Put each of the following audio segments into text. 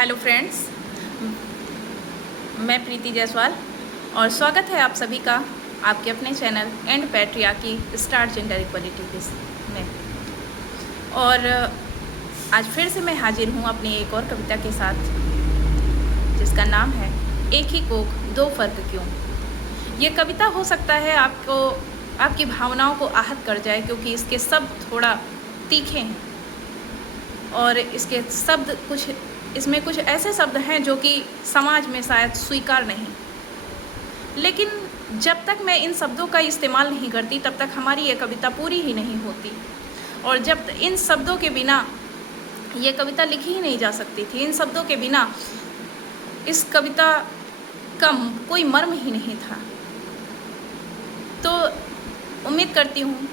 Hello friends, मैं प्रीति जायसवाल और स्वागत है आप सभी का आपके अपने channel and patriarchy star gender equality में। और आज फिर से मैं हाजिर हूँ अपनी एक और कविता के साथ, जिसका नाम है एक ही कोख दो फर्क क्यों। ये कविता हो सकता है आपकी भावनाओं को आहत कर जाए, क्योंकि इसके शब्द थोड़ा तीखे हैं और इसमें कुछ ऐसे शब्द हैं जो कि समाज में शायद स्वीकार नहीं। लेकिन जब तक मैं इन शब्दों का इस्तेमाल नहीं करती तब तक हमारी ये कविता पूरी ही नहीं होती। और जब इन शब्दों के बिना ये कविता लिखी ही नहीं जा सकती थी। इन शब्दों के बिना इस कविता का कोई मर्म ही नहीं था। तो उम्मीद करती हूँ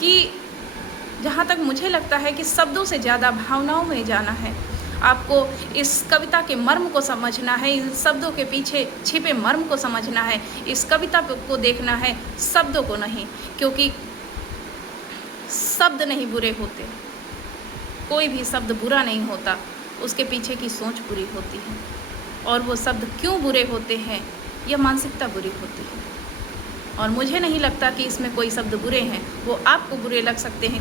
कि जहाँ तक मुझे लगता है कि शब्दों से ज़्यादा भावनाओं में जाना है, आपको इस कविता के मर्म को समझना है, इन शब्दों के पीछे छिपे मर्म को समझना है, इस कविता को देखना है, शब्दों को नहीं। क्योंकि शब्द नहीं बुरे होते, कोई भी शब्द बुरा नहीं होता, उसके पीछे की सोच बुरी होती है। और वो शब्द क्यों बुरे होते हैं, यह मानसिकता बुरी होती है। और मुझे नहीं लगता कि इसमें कोई शब्द बुरे हैं। वो आपको बुरे लग सकते हैं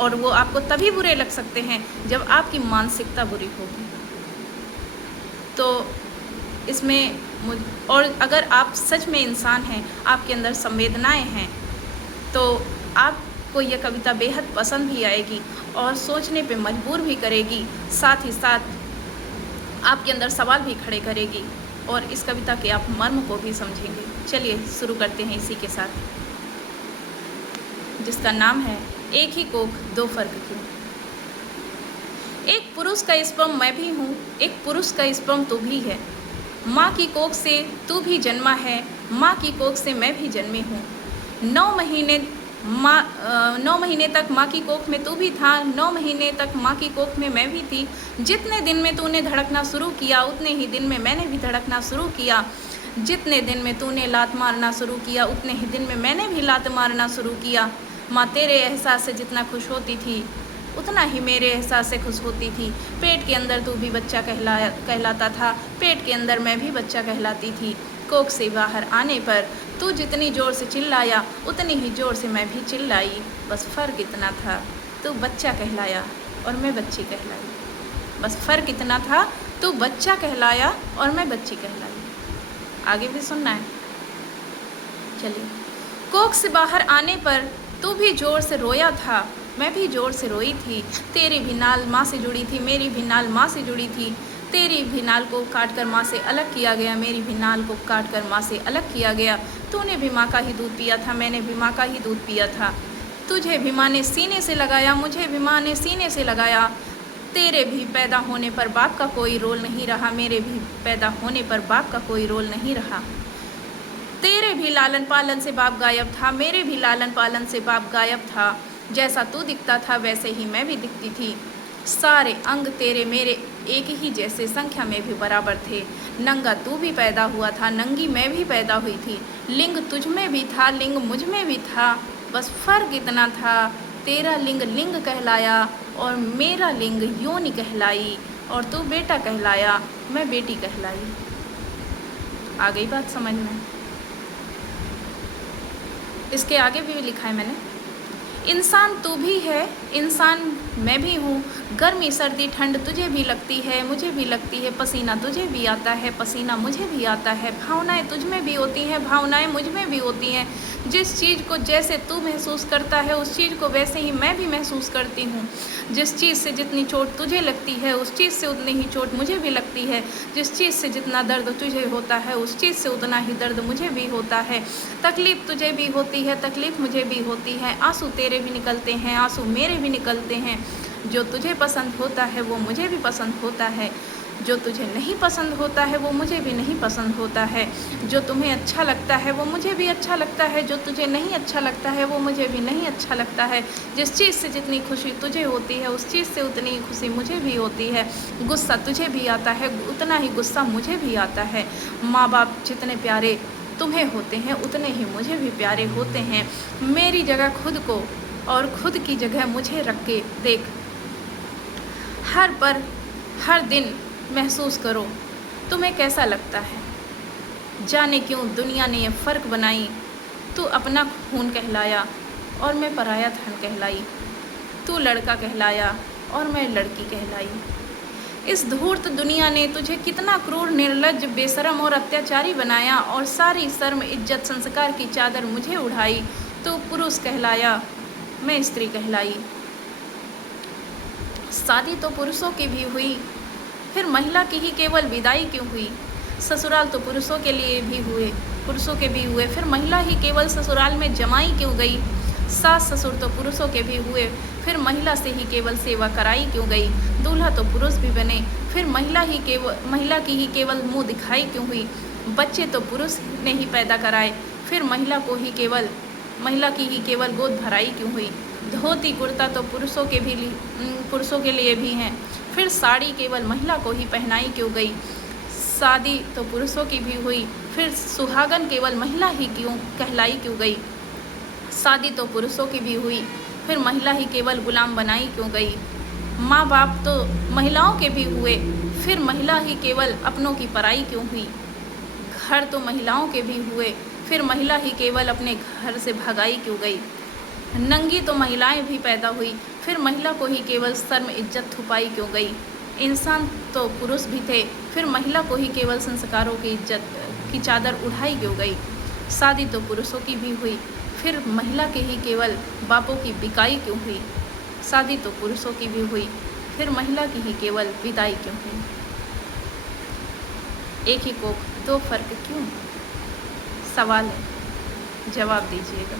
और वो आपको तभी बुरे लग सकते हैं जब आपकी मानसिकता बुरी होगी। तो इसमें और अगर आप सच में इंसान हैं, आपके अंदर संवेदनाएं हैं, तो आपको यह कविता बेहद पसंद भी आएगी और सोचने पे मजबूर भी करेगी, साथ ही साथ आपके अंदर सवाल भी खड़े करेगी और इस कविता के आप मर्म को भी समझेंगे। चलिए शुरू करते हैं इसी के साथ, जिसका नाम है एक ही कोख दो फर्क क्यों। एक पुरुष का स्पर्म मैं भी हूँ, एक पुरुष का स्पर्म तू भी है। माँ की कोख से तू भी जन्मा है, माँ की कोख से मैं भी जन्मी हूँ। 9 महीने तक माँ की कोख में तू भी था, 9 महीने तक माँ की कोख में मैं भी थी। जितने दिन में तूने धड़कना शुरू किया, उतने ही दिन में मैंने भी धड़कना शुरू किया। जितने दिन में तूने लात मारना शुरू किया, उतने ही दिन में मैंने भी लात मारना शुरू किया। माँ तेरे एहसास से जितना खुश होती थी, उतना ही मेरे एहसास से खुश होती थी। पेट के अंदर तू भी बच्चा कहलाता था, पेट के अंदर मैं भी बच्चा कहलाती थी। कोख से बाहर आने पर तू जितनी ज़ोर से चिल्लाया, उतनी ही ज़ोर से मैं भी चिल्लाई। बस फ़र्क इतना था, तू बच्चा कहलाया और मैं बच्ची कहलाई। बस फ़र्क इतना था, तू बच्चा कहलाया और मैं बच्ची कहलाई। आगे भी सुनना है, चलिए। कोख से बाहर आने पर तू भी ज़ोर से रोया था, मैं भी ज़ोर से रोई थी। तेरी भी नाल माँ से जुड़ी थी, मेरी भी नाल माँ से जुड़ी थी। तेरी भी नाल को काट कर माँ से अलग किया गया, मेरी भी नाल को काट कर माँ से अलग किया गया। तूने भी माँ का ही दूध पिया था, मैंने भी माँ का ही दूध पिया था। तुझे भी माँ ने सीने से लगाया, मुझे भी माँ ने सीने से लगाया। तेरे भी पैदा होने पर बाप का कोई रोल नहीं रहा, मेरे भी पैदा होने पर बाप का कोई रोल नहीं रहा। तेरे भी लालन पालन से बाप गायब था, मेरे भी लालन पालन से बाप गायब था। जैसा तू दिखता था वैसे ही मैं भी दिखती थी। सारे अंग तेरे मेरे एक ही जैसे संख्या में भी बराबर थे। नंगा तू भी पैदा हुआ था, नंगी मैं भी पैदा हुई थी। लिंग तुझ में भी था, लिंग मुझ में भी था। बस फ़र्क इतना था, तेरा लिंग लिंग कहलाया और मेरा लिंग योनि कहलाई। और तू बेटा कहलाया, मैं बेटी कहलाई। आ गई बात समझ में? इसके आगे भी लिखा है मैंने, इंसान तू भी है, इंसान मैं भी हूँ। गर्मी सर्दी ठंड तुझे भी लगती है, मुझे भी लगती है। पसीना तुझे भी आता है, पसीना मुझे भी आता है। भावनाएं तुझ में भी होती हैं, भावनाएं मुझ में भी होती हैं। जिस चीज़ को जैसे तू महसूस करता है, उस चीज़ को वैसे ही मैं भी महसूस करती हूँ। जिस चीज़ से जितनी चोट तुझे लगती है, उस चीज़ से उतनी ही चोट मुझे भी लगती है। जिस चीज़ से जितना दर्द तुझे होता है, उस चीज़ से उतना ही दर्द मुझे भी होता है। तकलीफ़ तुझे भी होती है, तकलीफ़ मुझे भी होती है। आंसू तेरे भी निकलते हैं, आंसू मेरे भी निकलते हैं। जो तुझे पसंद होता है वो मुझे भी पसंद होता है, जो तुझे नहीं पसंद होता है वो मुझे भी नहीं पसंद होता है। जो तुम्हें अच्छा लगता है वो मुझे भी अच्छा लगता है, जो तुझे नहीं अच्छा लगता है वो मुझे भी नहीं अच्छा लगता है। जिस चीज़ से जितनी खुशी तुझे होती है, उस चीज़ से उतनी ही खुशी मुझे भी होती है। गुस्सा तुझे भी आता है, उतना ही गुस्सा मुझे भी आता है। माँ बाप जितने प्यारे तुम्हें होते हैं, उतने ही मुझे भी प्यारे होते हैं। मेरी जगह खुद को और खुद की जगह मुझे रख के देख। हर हर दिन महसूस करो तुम्हें कैसा लगता है। जाने क्यों दुनिया ने ये फ़र्क बनाई, तू अपना खून कहलाया और मैं पराया धन कहलाई। तू लड़का कहलाया और मैं लड़की कहलाई। इस धूर्त दुनिया ने तुझे कितना क्रूर, निर्लज्ज, बेशरम और अत्याचारी बनाया और सारी शर्म, इज्जत, संस्कार की चादर मुझे उड़ाई। तू पुरुष कहलाया, मैं स्त्री कहलाई। शादी तो पुरुषों की भी हुई, फिर महिला की ही केवल विदाई क्यों हुई। ससुराल तो पुरुषों के भी हुए, फिर महिला ही केवल ससुराल में जमाई क्यों गई। सास ससुर तो पुरुषों के भी हुए, फिर महिला से ही केवल सेवा कराई क्यों गई। दूल्हा तो पुरुष भी बने, फिर महिला की ही केवल मुंह दिखाई क्यों हुई। बच्चे तो पुरुष ने ही पैदा कराए, फिर महिला की ही केवल गोद भराई क्यों हुई। धोती कुर्ता तो पुरुषों के लिए भी हैं, फिर साड़ी केवल महिला को ही पहनाई क्यों गई। शादी तो पुरुषों की भी हुई, फिर सुहागन केवल महिला ही क्यों कहलाई क्यों गई। शादी तो पुरुषों की भी हुई, फिर महिला ही केवल गुलाम बनाई क्यों गई। माँ बाप तो महिलाओं के भी हुए, फिर महिला ही केवल अपनों की पराई क्यों हुई। घर तो महिलाओं के भी हुए, फिर महिला ही केवल अपने घर से भगाई क्यों गई। नंगी तो महिलाएं भी पैदा हुई, फिर महिला को ही केवल शर्म इज्जत छुपाई क्यों गई। इंसान तो पुरुष भी थे, फिर महिला को ही केवल संस्कारों की इज्जत की चादर उठाई क्यों गई। शादी तो पुरुषों की भी हुई, फिर महिला के ही केवल बापों की बिकाई क्यों हुई। शादी तो पुरुषों की भी हुई, फिर महिला की ही केवल विदाई क्यों हुई। एक ही कोख दो फर्क क्यों, सवाल है, जवाब दीजिएगा।